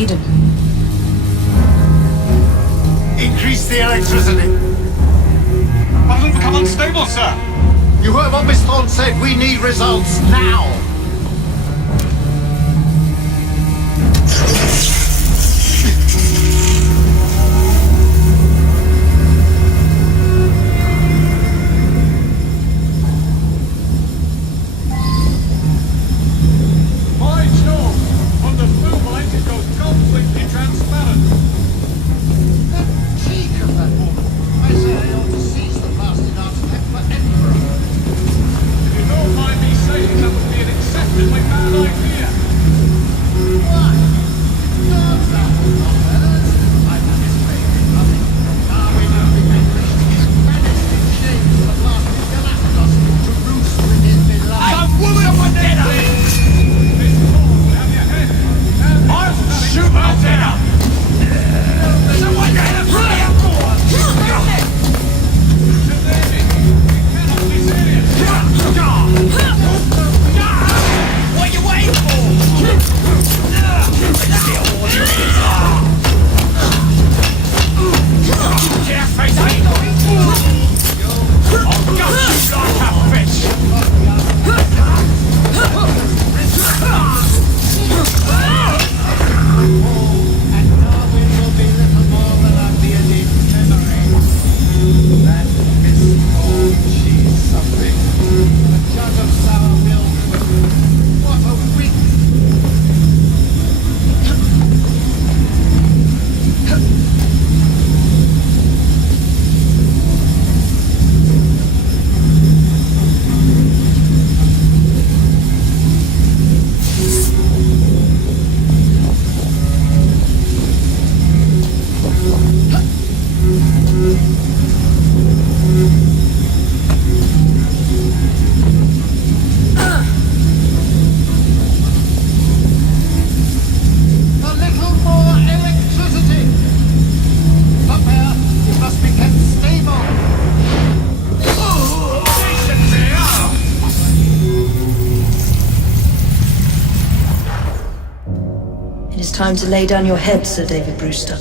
Eden. Increase the electricity. Hasn't become unstable, sir. You heard what Miss Thorne said. We need results now. Time to lay down your head, Sir David Brewster.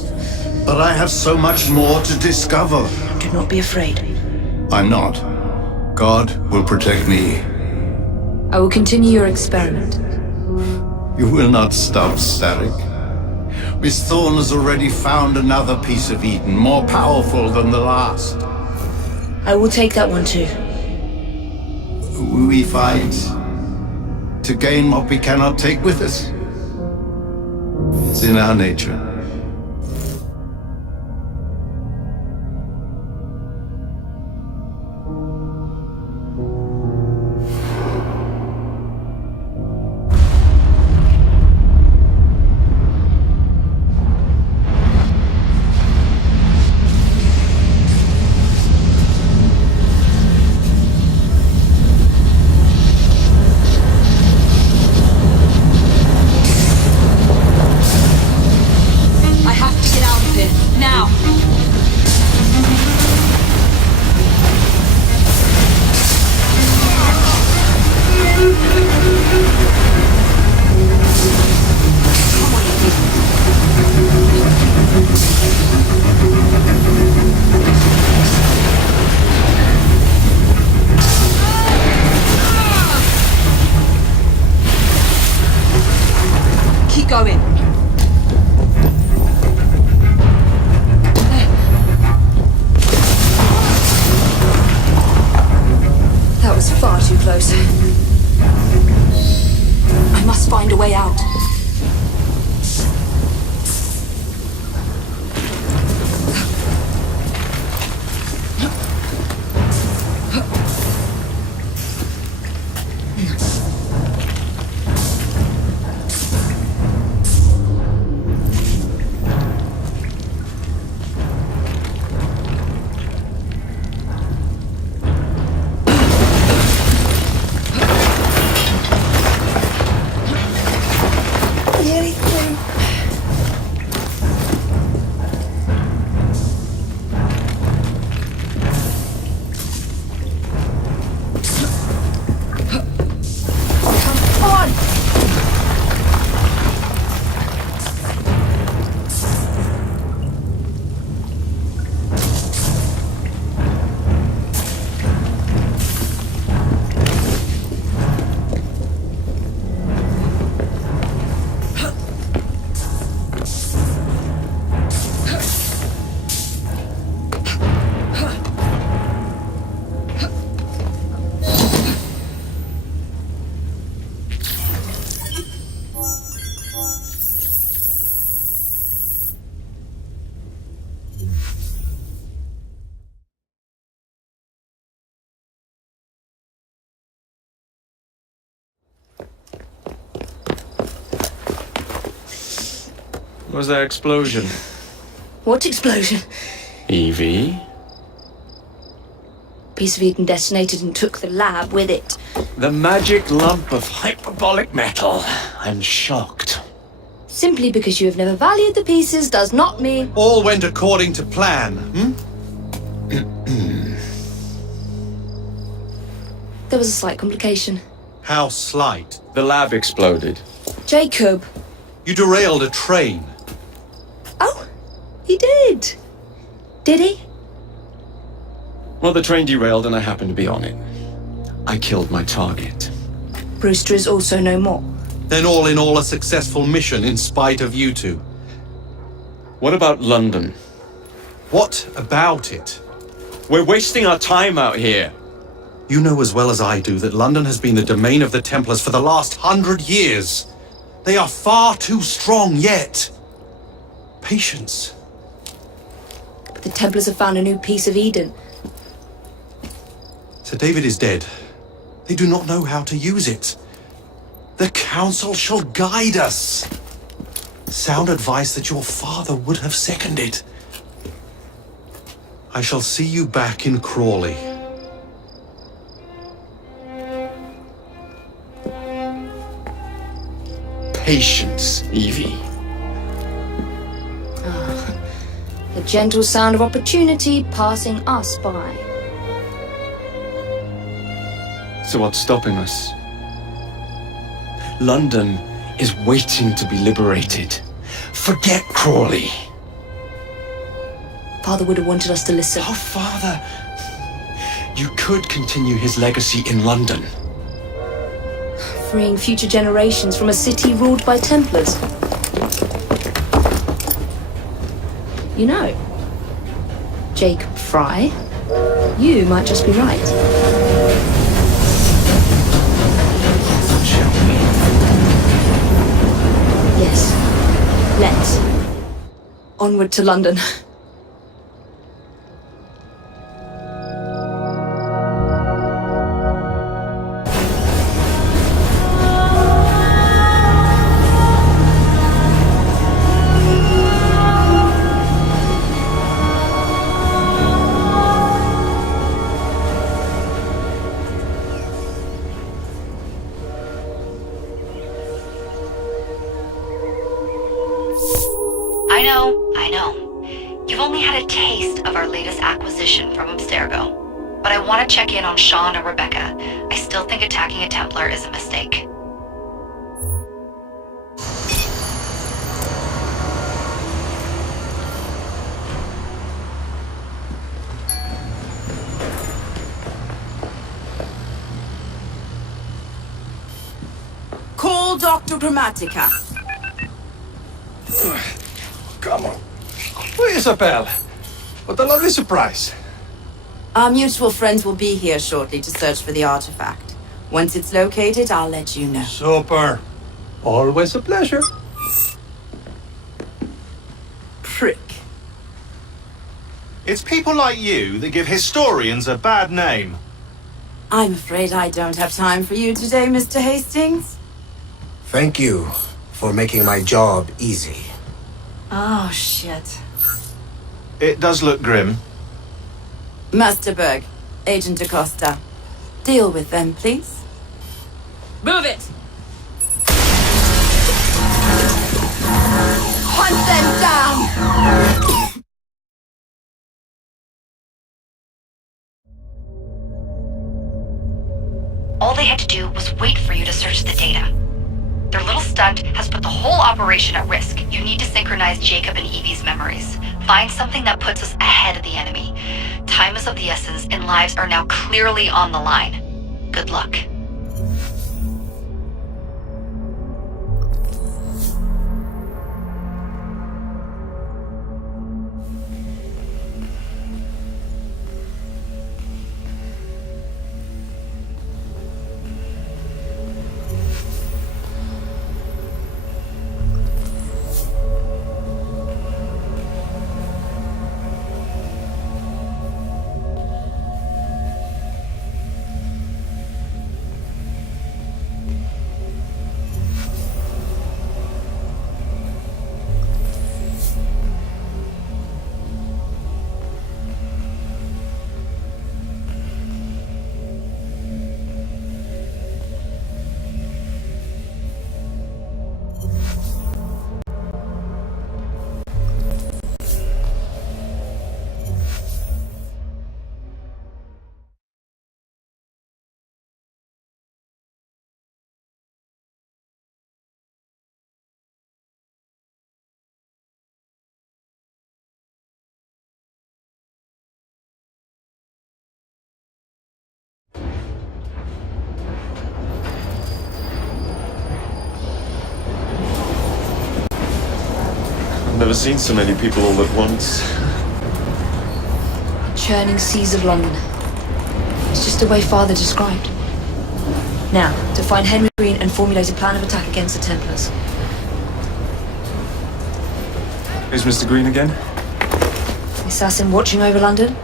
But I have so much more to discover. Do not be afraid. I'm not. God will protect me. I will continue your experiment. You will not stop, Starik. Miss Thorne has already found another piece of Eden, more powerful than the last. I will take that one too. We fight to gain what we cannot take with us. It's in our nature. Going. That was far too close. I must find a way out. Was that explosion? What explosion? Evie? Piece of Eden detonated and took the lab with it. The magic lump of hyperbolic metal. I'm shocked. Simply because you have never valued the pieces does not mean... All went according to plan, There was a slight complication. How slight. The lab exploded. Jacob. You derailed a train. Oh, he did. Did he? Well, the train derailed and I happened to be on it. I killed my target. Brewster is also no more. Then all in all a successful mission in spite of you two. What about London? What about it? We're wasting our time out here. You know as well as I do that London has been the domain of the Templars for the last 100 years. They are far too strong yet. Patience. But the Templars have found a new piece of Eden. Sir David is dead. They do not know how to use it. The Council shall guide us. Sound advice that your father would have seconded. I shall see you back in Crawley. Patience, Evie. The gentle sound of opportunity passing us by. So what's stopping us? London is waiting to be liberated. Forget Crawley. Father would have wanted us to listen. Oh, Father. You could continue his legacy in London. Freeing future generations from a city ruled by Templars. You know, Jacob Fry, you might just be right. Shall we? Yes, let's. Onward to London. I know. You've only had a taste of our latest acquisition from Abstergo. But I want to check in on Sean and Rebecca. I still think attacking a Templar is a mistake. Call Dr. Grammatica. Come on. Oh, Isabel. What a lovely surprise. Our mutual friends will be here shortly to search for the artifact. Once it's located, I'll let you know. Super. Always a pleasure. Prick. It's people like you that give historians a bad name. I'm afraid I don't have time for you today, Mr. Hastings. Thank you for making my job easy. Oh, shit. It does look grim. Master Berg, Agent Acosta. Deal with them, please. Move it! Hunt them down! All they had to do was wait for you to search the data. Their little stunt has put the whole operation at risk. You need to synchronize Jacob and Evie's memories. Find something that puts us ahead of the enemy. Time is of the essence, and lives are now clearly on the line. Good luck. never seen so many people all at once. Churning seas of London. It's just the way Father described. Now, to find Henry Green and formulate a plan of attack against the Templars. Is Mr. Green again? The assassin watching over London?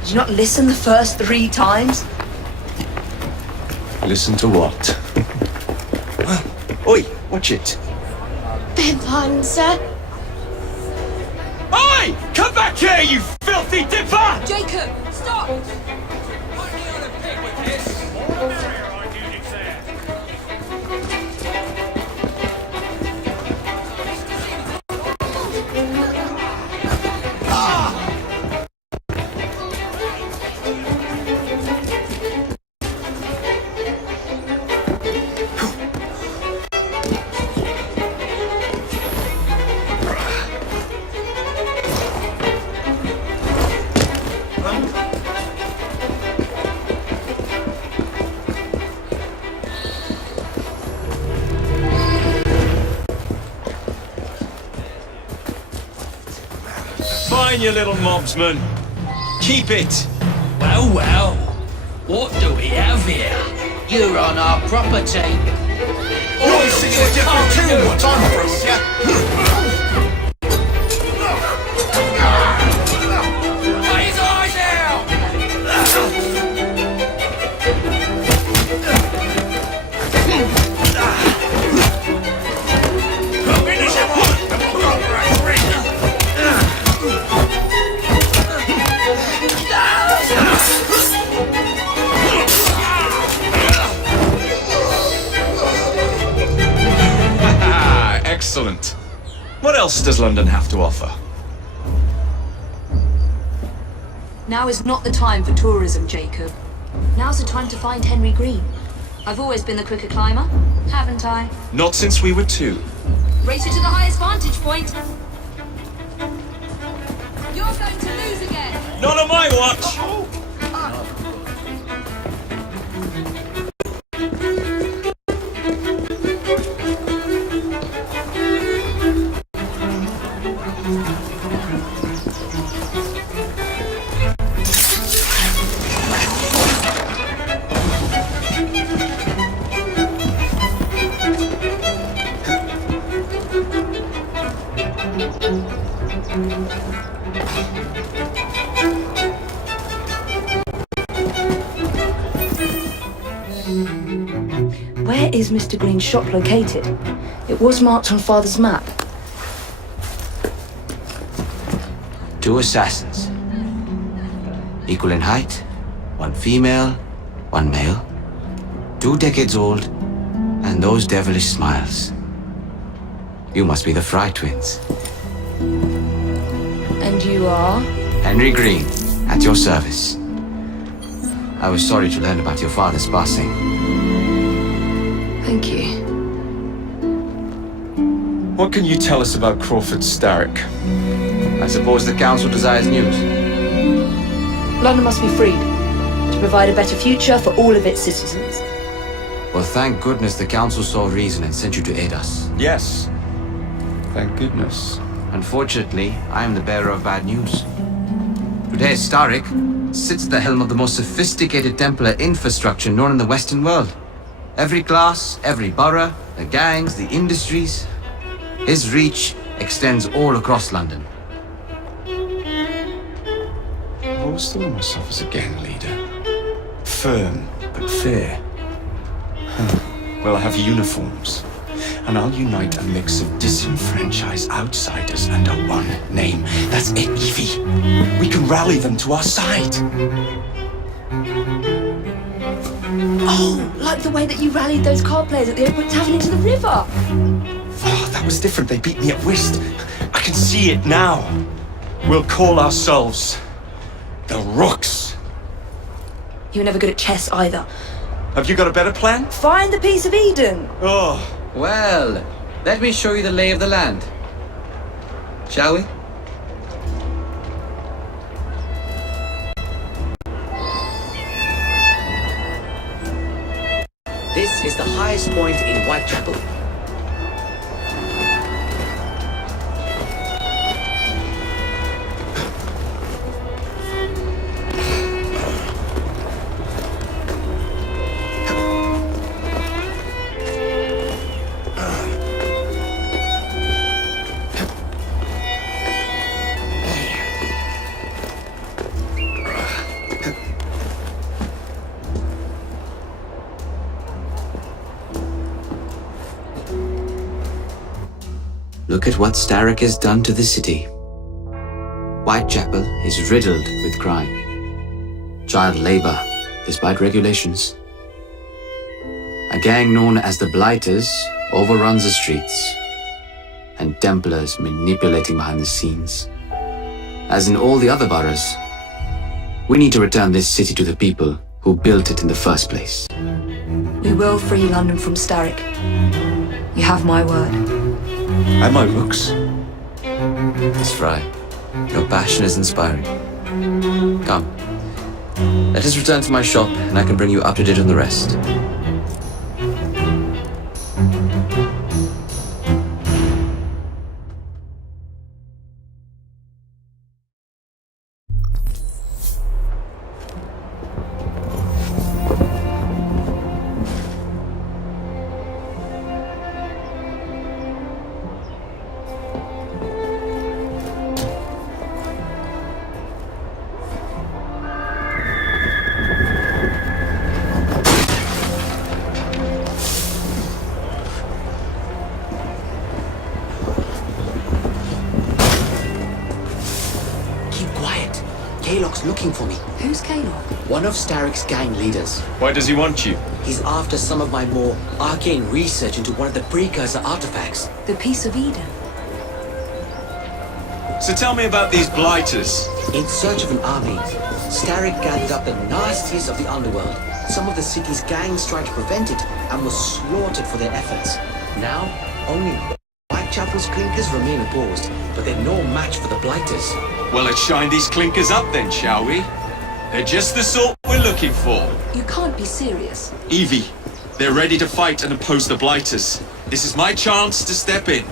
Did you not listen the first 3 times? Listen to what? Oi, watch it. Beg pardon, sir. Oi! Come back here, you filthy dipper! Jacob, stop! Fine, you little mobsman. Keep it. Well, well. What do we have here? You're on our property. You're singing a different tune once I'm through with you. His eyes out! Finish him off, and we'll go for a drink. Excellent. What else does London have to offer? Now is not the time for tourism, Jacob. Now's the time to find Henry Green. I've always been the quicker climber, haven't I? Not since we were 2. Race you to the highest vantage point. You're going to lose again! Not on my watch! Where is Mr. Green's shop located? It was marked on Father's map. 2 assassins. Equal in height. 1 female, 1 male. 2 decades old. And those devilish smiles. You must be the Fry twins. And you are? Henry Green, at your service. I was sorry to learn about your father's passing. Thank you. What can you tell us about Crawford Starrick? I suppose the council desires news. London must be freed to provide a better future for all of its citizens. Well, thank goodness the council saw reason and sent you to aid us. Yes. Thank goodness. Unfortunately, I am the bearer of bad news. Today, Starrick sits at the helm of the most sophisticated Templar infrastructure known in the Western world. Every class, every borough, the gangs, the industries. His reach extends all across London. I've always thought of myself as a gang leader. Firm, but fair. Well, I have uniforms. And I'll unite a mix of disenfranchised outsiders under one name. That's it, Evie. We can rally them to our side. Oh, like the way that you rallied those card players at the Oakwood Tavern into the river. Oh, that was different. They beat me at whist. I can see it now. We'll call ourselves the Rooks. You were never good at chess either. Have you got a better plan? Find the piece of Eden. Oh. Well, let me show you the lay of the land. Shall we? This is the highest point in Whitechapel. Look at what Starrick has done to the city. Whitechapel is riddled with crime. Child labor, despite regulations. A gang known as the Blighters overruns the streets, and Templars manipulating behind the scenes. As in all the other boroughs, we need to return this city to the people who built it in the first place. We will free London from Starrick. You have my word. And my looks. Miss Fry, your passion is inspiring. Come, let us return to my shop and I can bring you up to date on the rest. Kaylock's looking for me. Who's Kaylock? One of Starrick's gang leaders. Why does he want you? He's after some of my more arcane research into one of the precursor artifacts. The Piece of Eden. So tell me about these blighters. In search of an army, Starrick gathered up the nastiest of the underworld. Some of the city's gangs tried to prevent it and were slaughtered for their efforts. Now, only Whitechapel's clinkers remain opposed, but they're no match for the blighters. Well, let's shine these clinkers up then, shall we? They're just the sort we're looking for. You can't be serious. Evie, they're ready to fight and oppose the blighters. This is my chance to step in.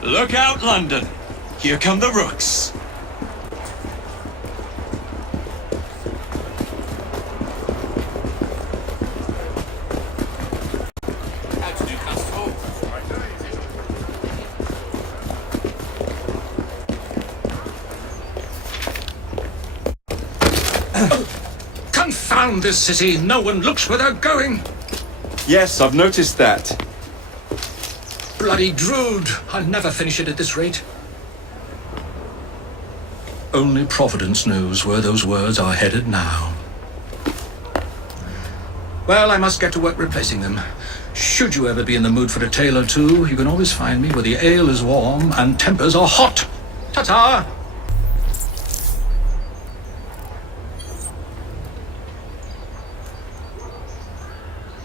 Look out, London. Here come the rooks. Confound this city! No one looks where they're going! Yes, I've noticed that. Bloody Drood! I'll never finish it at this rate. Only Providence knows where those words are headed now. Well, I must get to work replacing them. Should you ever be in the mood for a tale or two, you can always find me where the ale is warm and tempers are hot. Ta-ta!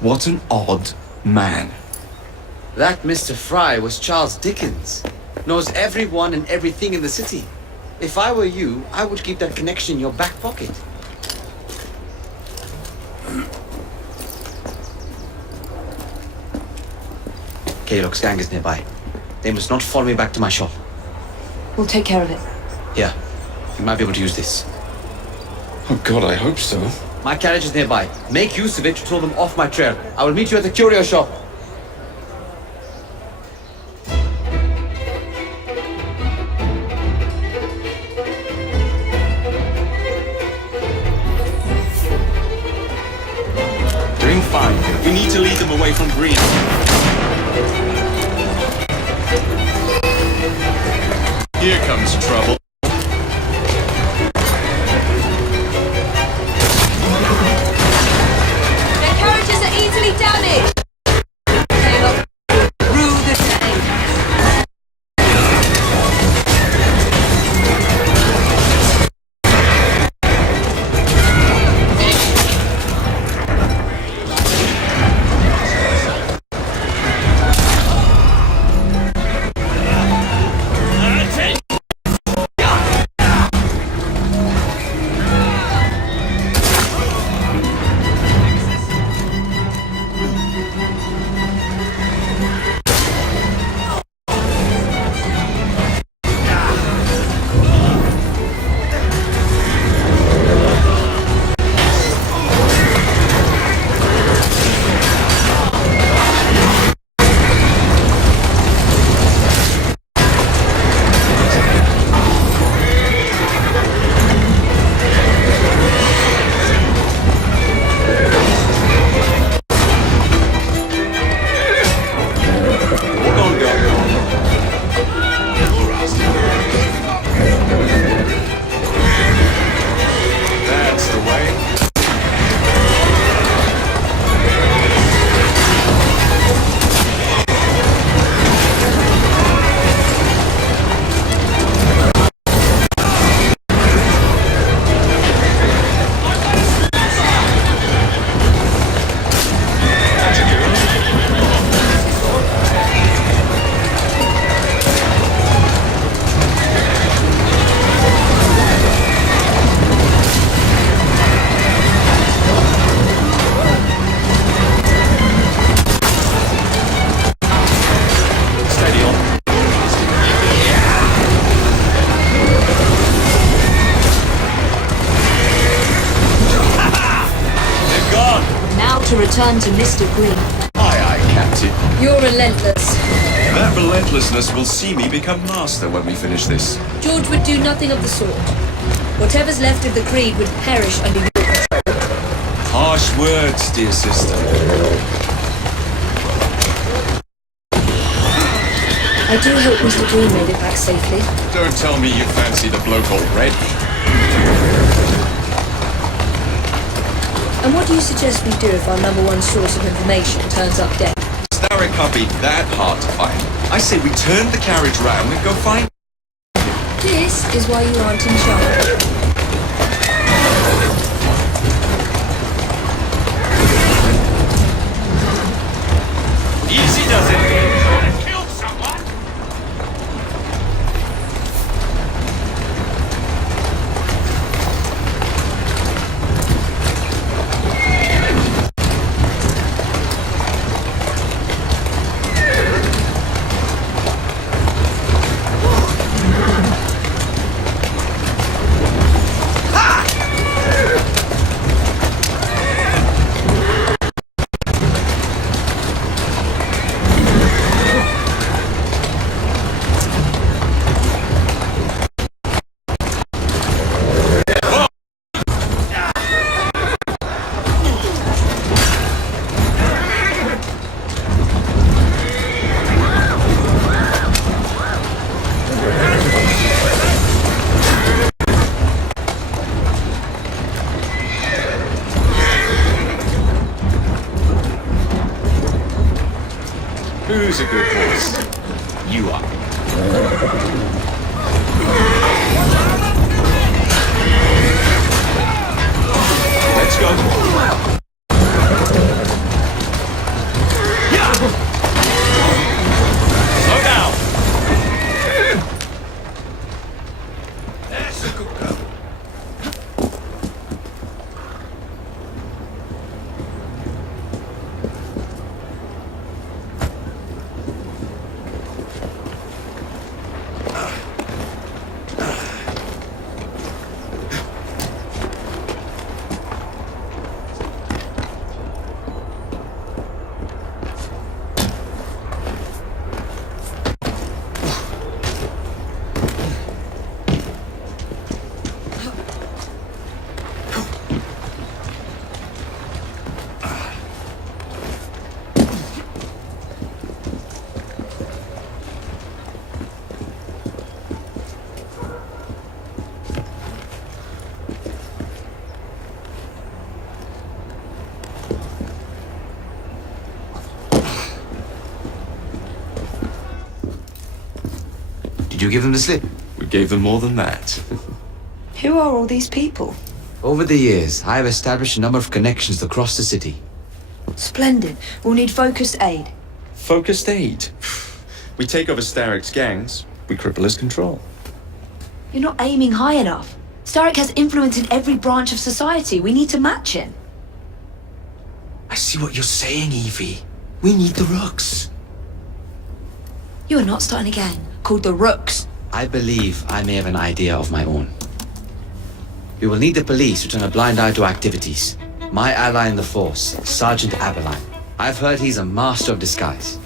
What an odd man. That Mr. Fry was Charles Dickens. Knows everyone and everything in the city. If I were you, I would keep that connection in your back pocket. Kaylock's gang is nearby. They must not follow me back to my shop. We'll take care of it. Here, you might be able to use this. Oh God, I hope so. My carriage is nearby. Make use of it to throw them off my trail. I will meet you at the curio shop. Doing fine. We need to lead them away from Green. Here comes trouble. Damaged! Kaylock, rue the day. to return to Mr. Green. Aye, aye, Captain. You're relentless. That relentlessness will see me become master when we finish this. George would do nothing of the sort. Whatever's left of the Creed would perish under your control. Harsh words, dear sister. I do hope Mr. Green made it back safely. Don't tell me you fancy the bloke already. And what do you suggest we do if our number one source of information turns up dead? Starrick can't be that hard to find. I say we turn the carriage round and go find. This is why you aren't in charge. Easy does it. Killed someone? Who's a good horse? You are. Let's go. Slow down. That's a good girl. Did you give them the slip? We gave them more than that. Who are all these people? Over the years, I have established a number of connections across the city. Splendid. We'll need focused aid. Focused aid. We take over Starrick's gangs, we cripple his control. You're not aiming high enough. Starrick has influence in every branch of society. We need to match him. I see what you're saying, Evie. We need the rooks. You are not starting a gang called the Rooks. I believe I may have an idea of my own. We will need the police to turn a blind eye to activities. My ally in the force, Sergeant Aberline. I've heard he's a master of disguise.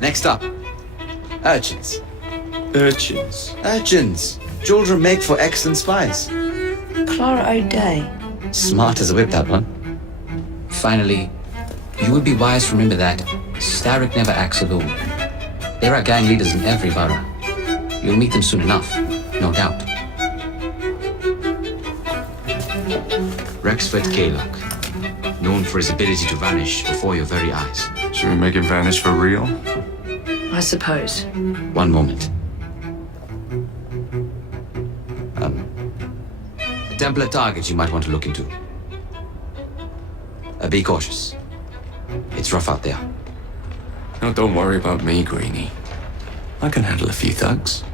Next up, urchins. Urchins? Urchins. Children make for excellent spies. Clara O'Day. Smart as a whip, that one. Finally, you would be wise to remember that Starrick never acts alone. There are gang leaders in every borough. You'll meet them soon enough, no doubt. Rexford Kaylock, known for his ability to vanish before your very eyes. Should we make him vanish for real? I suppose. One moment. A Templar target you might want to look into. Be cautious. It's rough out there. No, don't worry about me, Greenie. I can handle a few thugs.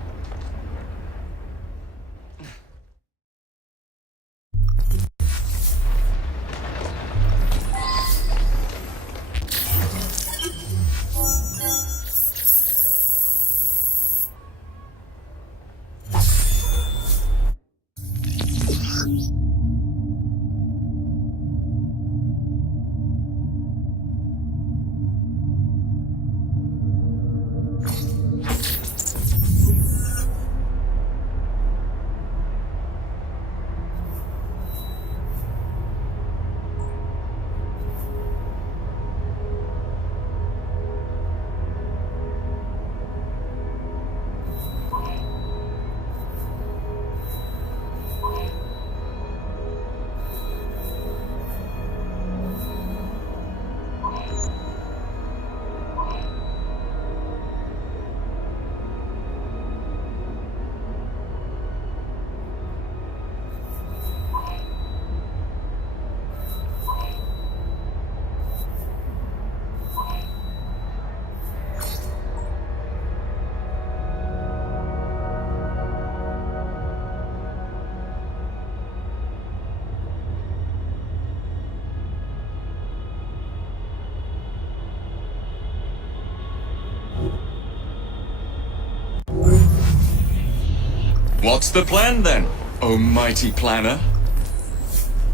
What's the plan then, oh mighty planner?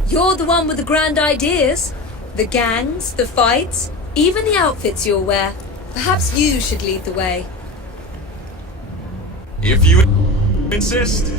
You're the one with the grand ideas. The gangs, the fights, even the outfits you'll wear. Perhaps you should lead the way. If you insist.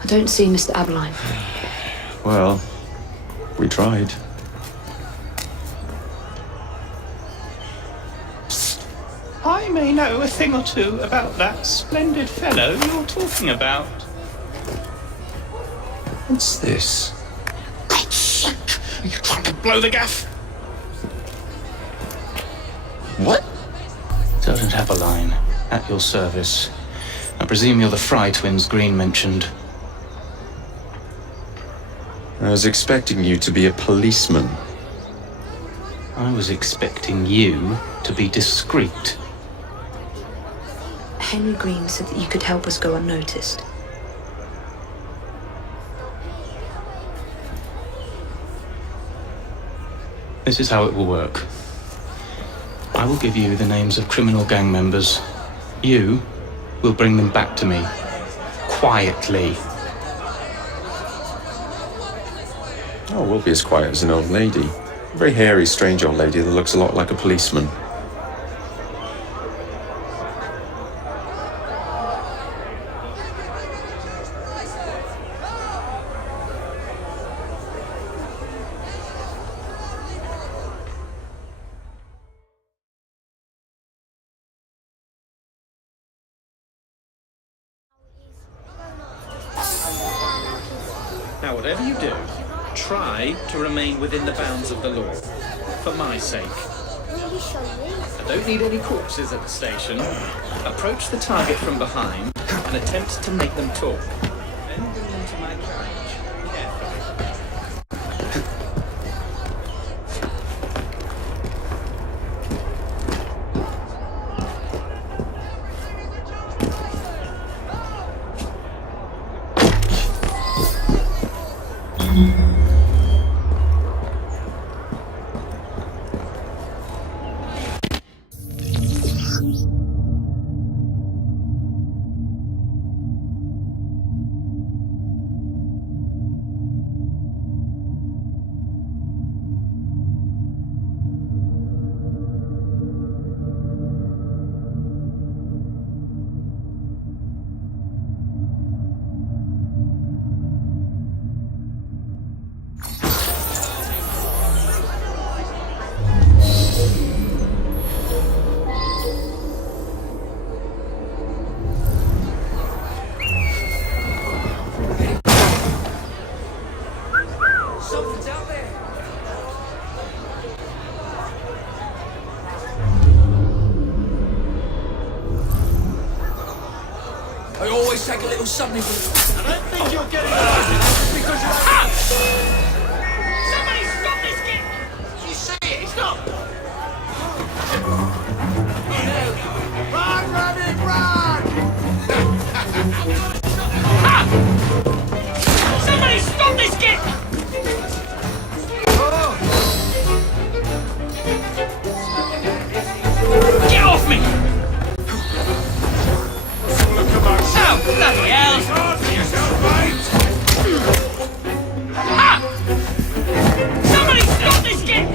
I don't see Mr. Aberline. Well, we tried. I may know a thing or two about that splendid fellow you're talking about. What's this? God's sake! Are you trying to blow the gaff? What? Sergeant Aberline, at your service. presume you're the Fry twins Green mentioned. I was expecting you to be a policeman. I was expecting you to be discreet. Henry Green said that you could help us go unnoticed. This is how it will work. I will give you the names of criminal gang members. You will bring them back to me. Quietly. Oh, we'll be as quiet as an old lady. A very hairy, strange old lady that looks a lot like a policeman. Now, whatever you do, try to remain within the bounds of the law. For my sake. I don't need any corpses at the station. Approach the target from behind and attempt to make them talk. Then bring them to my carriage, carefully. I always take a little something from... I don't think you're getting it because you're... Somebody stop this kid! You see it, stop! Run, rabbit, run! Somebody stop this kid! Get off me! Oh, bloody hell! Somebody stop this kid!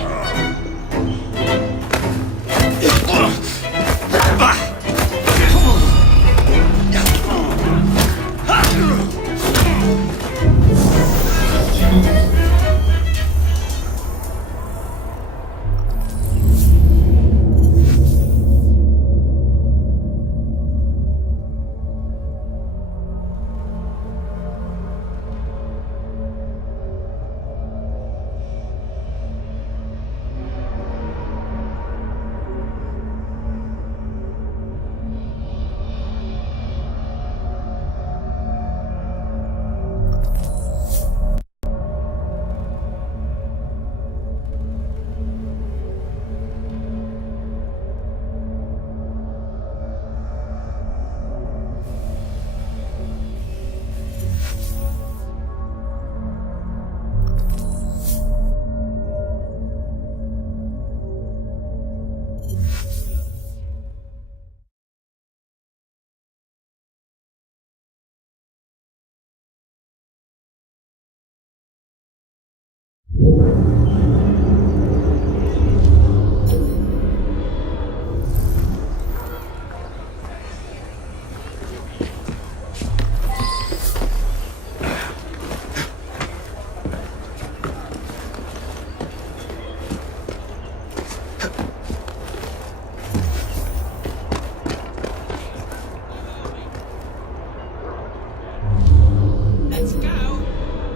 Let's go!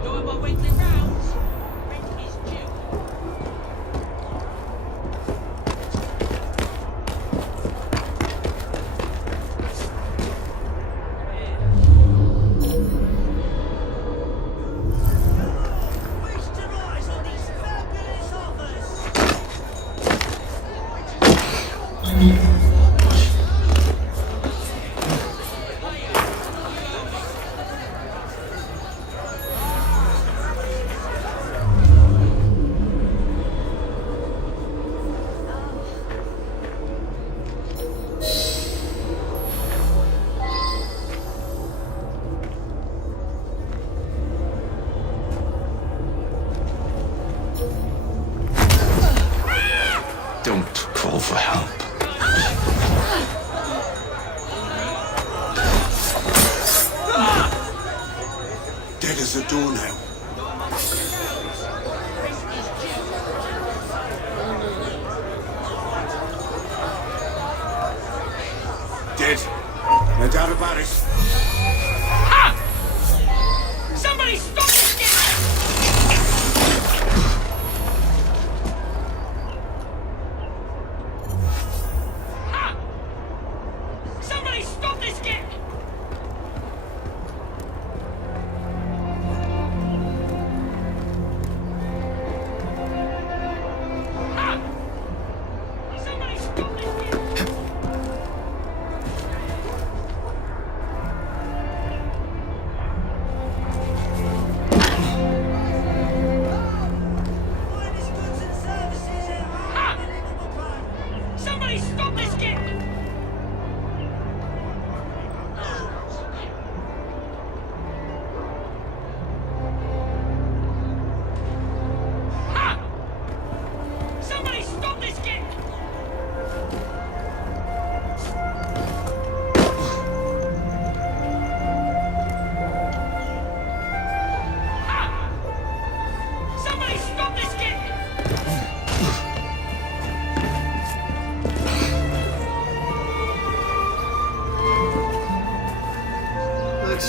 Doing my weekly rounds. Rent is due.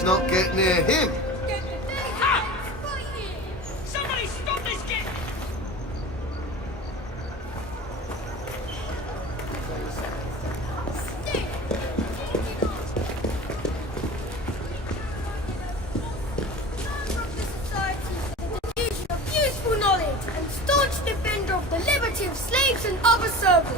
not get near him. Somebody stop this kid! Useful knowledge and staunch defender of the liberty of slaves and other servants.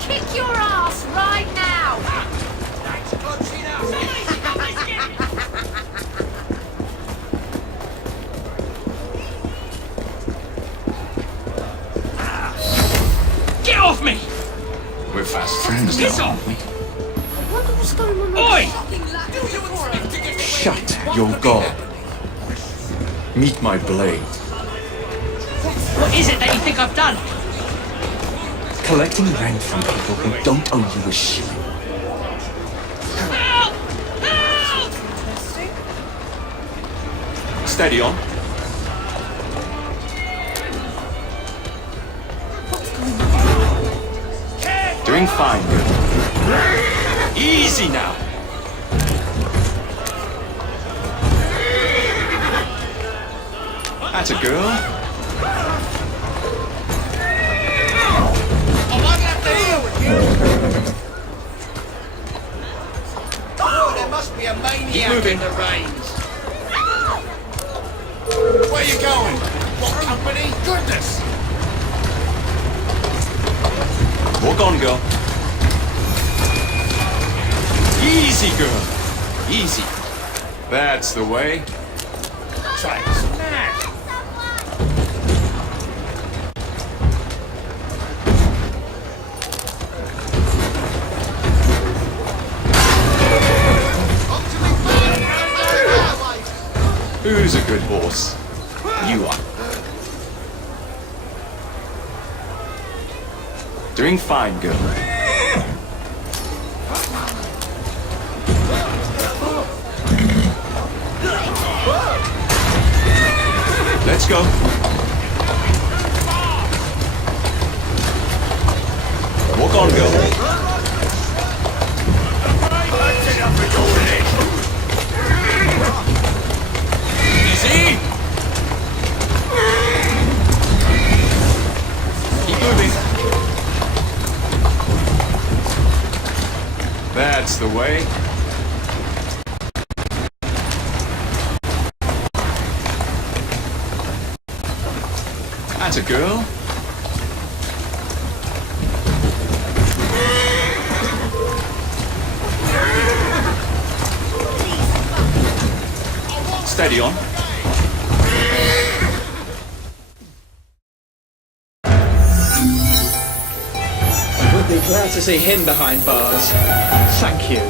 Kick your ass right now! Get off me! We're fast friends Piss now, off! aren't we? I wonder what's going on. Oi! Shut your gob. Meet my blade. What is it that you think I've done? Collecting rent from people who don't owe you a shilling. Help! Help! Steady on. Doing fine, good. Easy now. That's a girl. Oh, there must be a maniac in the reins. Where you going? What company? Goodness! Walk on, girl. Easy, girl. Easy. That's the way. Thanks, mad. Who's a good horse? You are. Doing fine, girl. Let's go. Walk on, girl. Easy. Keep moving. That's the way. That's a girl. Steady on. Would be glad to see him behind bars. Thank you.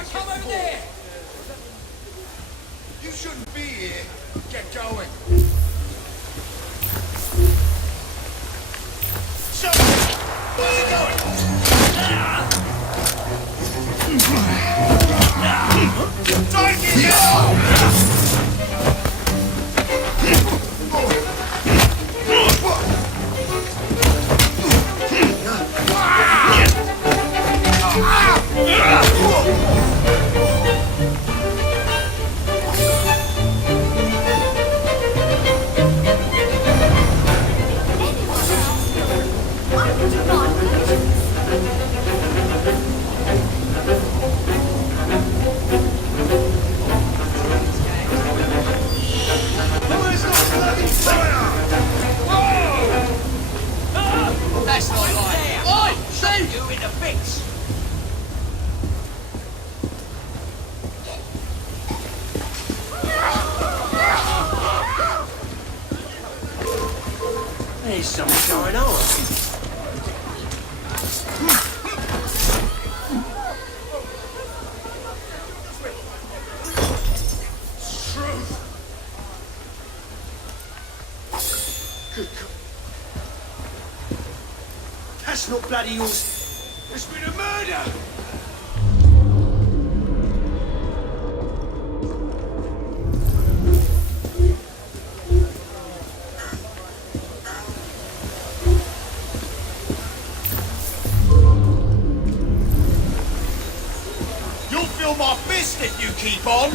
Come over there! You shouldn't be here. Get going. Shut up! Where's he going? Take it down! That's not right. Oi! Shoot you in the face! There's something going on. That's not bloody yours. There's been a murder! You'll feel my fist if you keep on.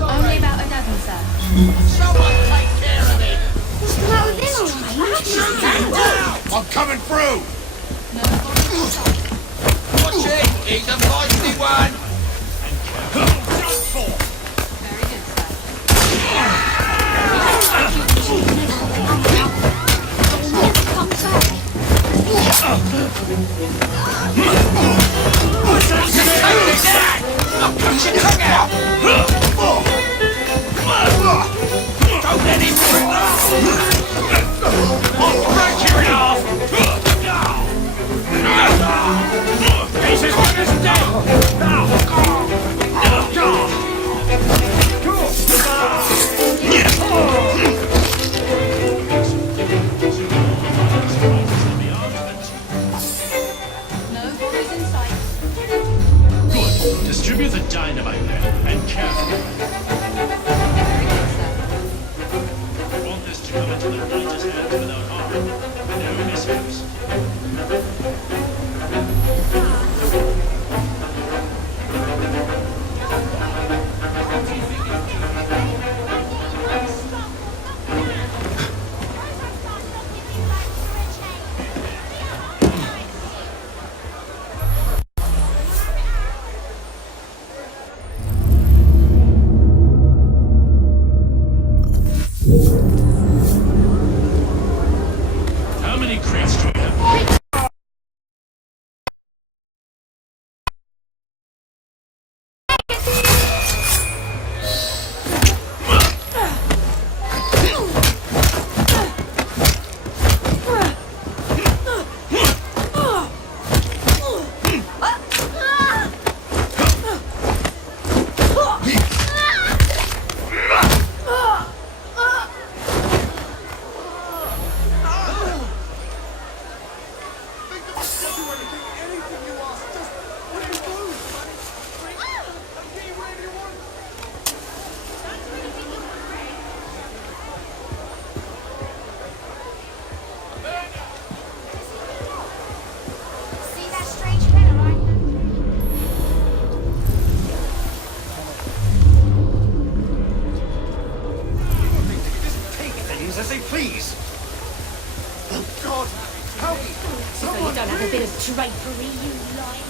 Only about a dozen, sir. Someone take care of me! What's the matter with him? I'm coming through! Watch it! He's a feisty one! I'll cut your tongue out! Don't let him through! I'll break you in half! He's as good as dead! Distribute the dynamite then, and carefully. I want this to come into the writer's hands without harm. No mishaps. How many crates do you have? See that strange fellow, right? Take things as they please. Oh, God! Help me! So you don't have a bit of drapery, you lie.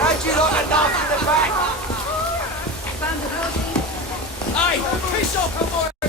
How'd you like a laugh in the back? Hey, piss off, boy!